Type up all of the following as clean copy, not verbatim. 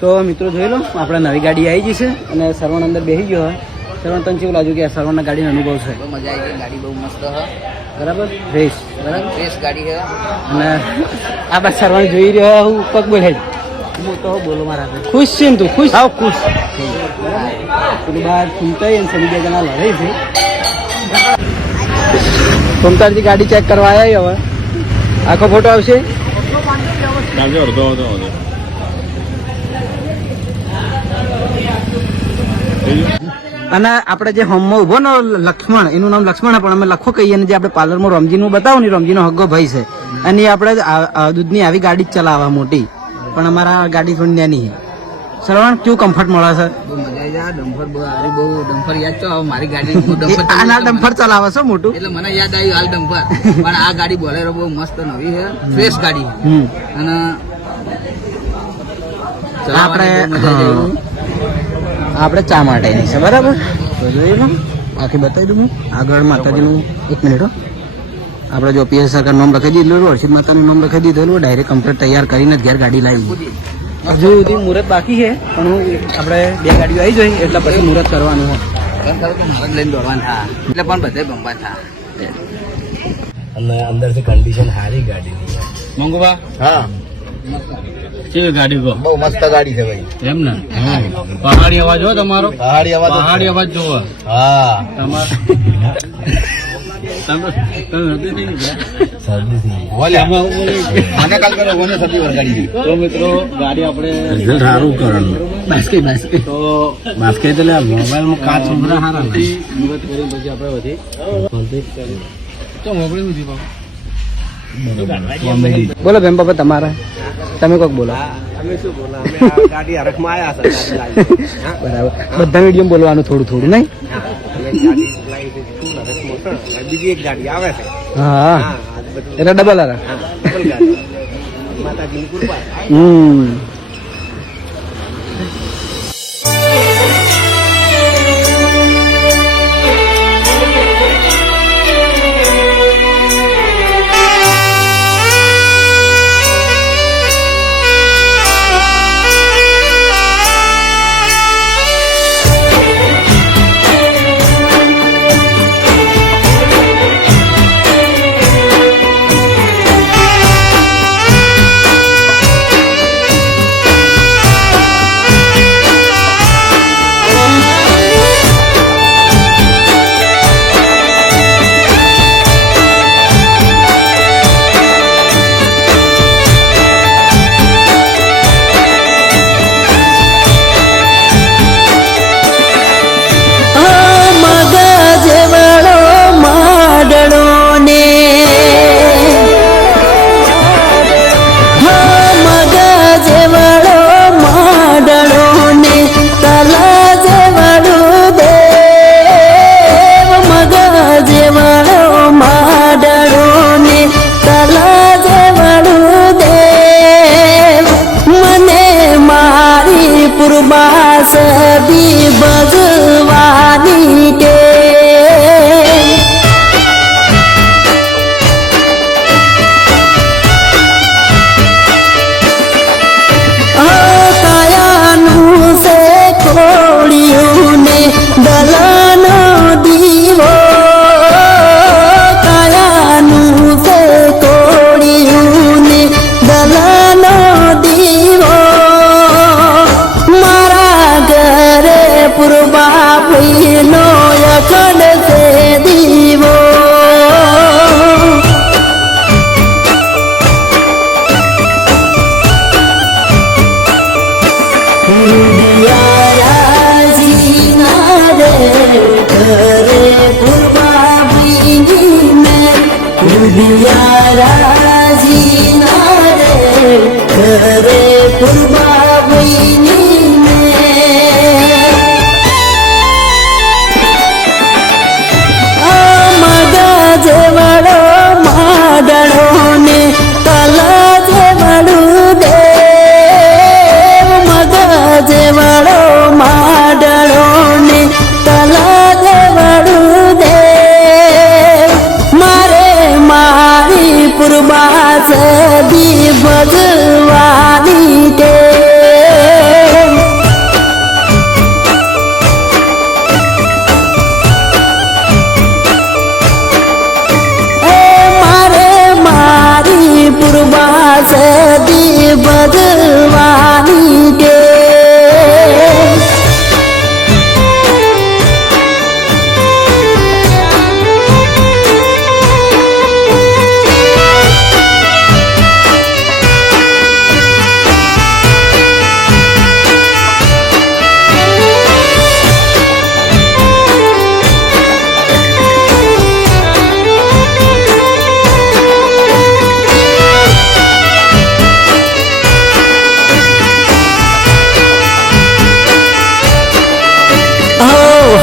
તો મિત્રો જોઈ લો આપણે નવી ગાડી આવી ગઈ છે અને સરવણ અંદર બેસી ગયો હોય. સરવણ તને કેવું લાગ્યું કે સરવણના ગાડીનો અનુભવ છે? બહુ મજા આવી ગઈ, ગાડી બહુ મસ્ત હ. બરાબર, ફ્રેશ બરાબર ફ્રેશ ગાડી છે. અને આપણે સરવણ જોઈ રહ્યો હું પગ બોલે હું તો બોલો મારા ખુશ છે ને તું ખુશ? હા ખુશ. પેલું બહાર સુનતાઈ અને સની બે જણા લડાઈ છે. સોમતારજી ગાડી ચેક કરવા આવ્યા હવે આખો ફોટો આવશે. અને આપણે જે હોમમાં ઉભો ને લક્ષ્મણ, એનું નામ લક્ષ્મણ પણ અમે લખો કહીએ ને જે આપણે પાર્લરમાં રમજીનું બતાવો ને રમજીનો હગ્ગો ભાઈ છે અને એ આપણે દૂધની આવી ગાડી જ ચલાવવા મોટી, પણ અમારા ગાડી થોડી નાની છે. સરવણ કેવું કમ્ફર્ટ મળે છે? બહુ મજા આવી જાય. ડમ્ફર બહુ ડમ્ફર યાદ તો મારી ગાડી આના ડમ્ફર ચલાવે છે મોટું એટલે મને યાદ આવ્યું હાલ ડમ્ફર. પણ આ ગાડી બોલેરો બહુ મસ્ત નવી છે, ફ્રેશ ગાડી અને આપણે ચા માટેની છે બરાબર. તો જોઈ લો આખી બતાવી દઉં હું આગળ માતાજીનું. એક મિનિટ હો, આપણે જો પીએસ સરકાર નામ લખી દીધેલું, હર્ષિદ માતાનું નામ લખી દીધેલું, ડાયરેક્ટ કમ્પ્લીટ તૈયાર કરીને જ ઘેર ગાડી લાવી. હજુ સુધી મુહૂર્ત બાકી છે પણ આપણે બે ગાડીઓ આવી જોઈ એટલે પછી મુહૂર્ત કરવાનું હોય. એમ થયું કે મારે લઈને દોડવાનું થા એટલે પણ બધે બંબા થા. અને અંદરથી કન્ડિશન સારી ગાડીની. મંગવા હા, કેવી ગાડી કહો? બહુ મસ્ત ગાડી છે ભાઈ. એમ ને પહાડી અવાજ હો તમારો. પહાડી અવાજ. પહાડી અવાજ જોવો. હા, તમારે તો મિત્રો ગાડી આપણે સારું કરવાનું. બાસ્કી બાસ્કી તો બાસ્કેટ એટલે મોબાઈલમાં કાચ ઉભરા સારા ને. મુહૂર્ત કરીને પછી આપણે વધી તો મોકલી નથી બોલો બેન બાપા તમારા, તમે કોક બોલો. અમે શું બોલા, અમે ગાડી હરખમાં આવ્યા બરાબર, બધા મીડિયમ બોલવાનું થોડું થોડું નહીં. બીજી એક ગાડી આવે છે. હા એટલે ડબલ હારા. માતાજીની કૃપા. પૂર્વા સદી ભગવાની તે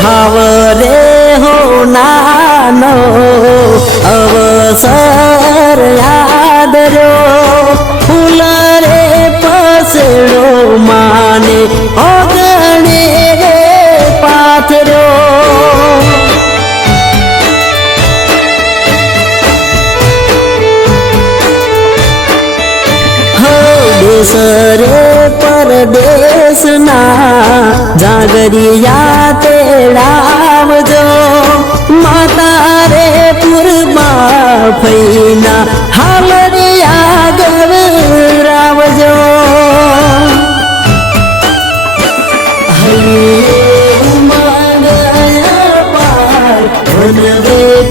હાવરે હો નાનો અવસર યાદ રહ્યો ફૂલ રે પસડો માને ઓગણે રે પાથર્યો દેશરે પરદેશના જાગરિયા તેડાવજો માતા રે પૂર્વા ફઈના હાલ રે આગળ રાવજો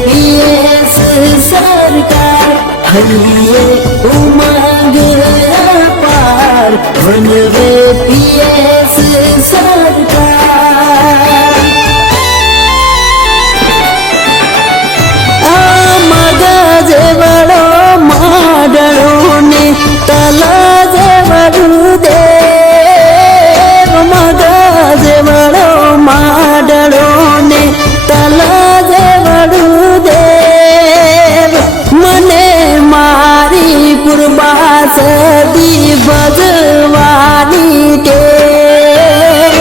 પીએસ સરકાર હૈયે ઉમંગ વનવે પીએસ સરકાર આ મગજ વડો માડળો ને તલજ વડું દેવ મગજ વડો માડળો ને તલજ વડું દેવ મને મારી પૂર્વા સદી ભજવાની ટેવ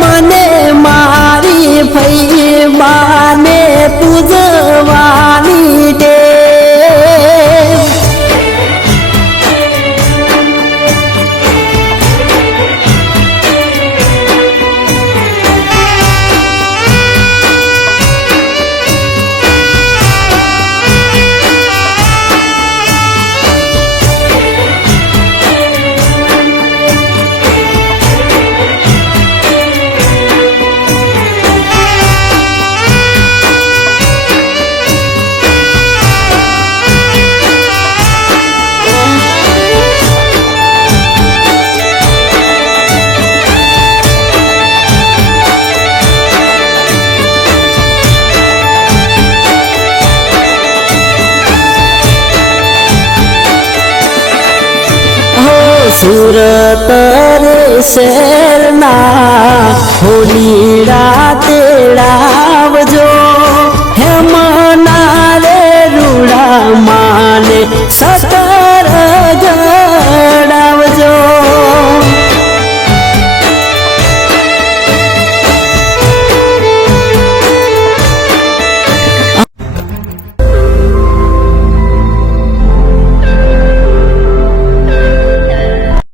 મને મારી ફઈબાને પૂજવાની ટેવ સુરત રે શહેરના હોલી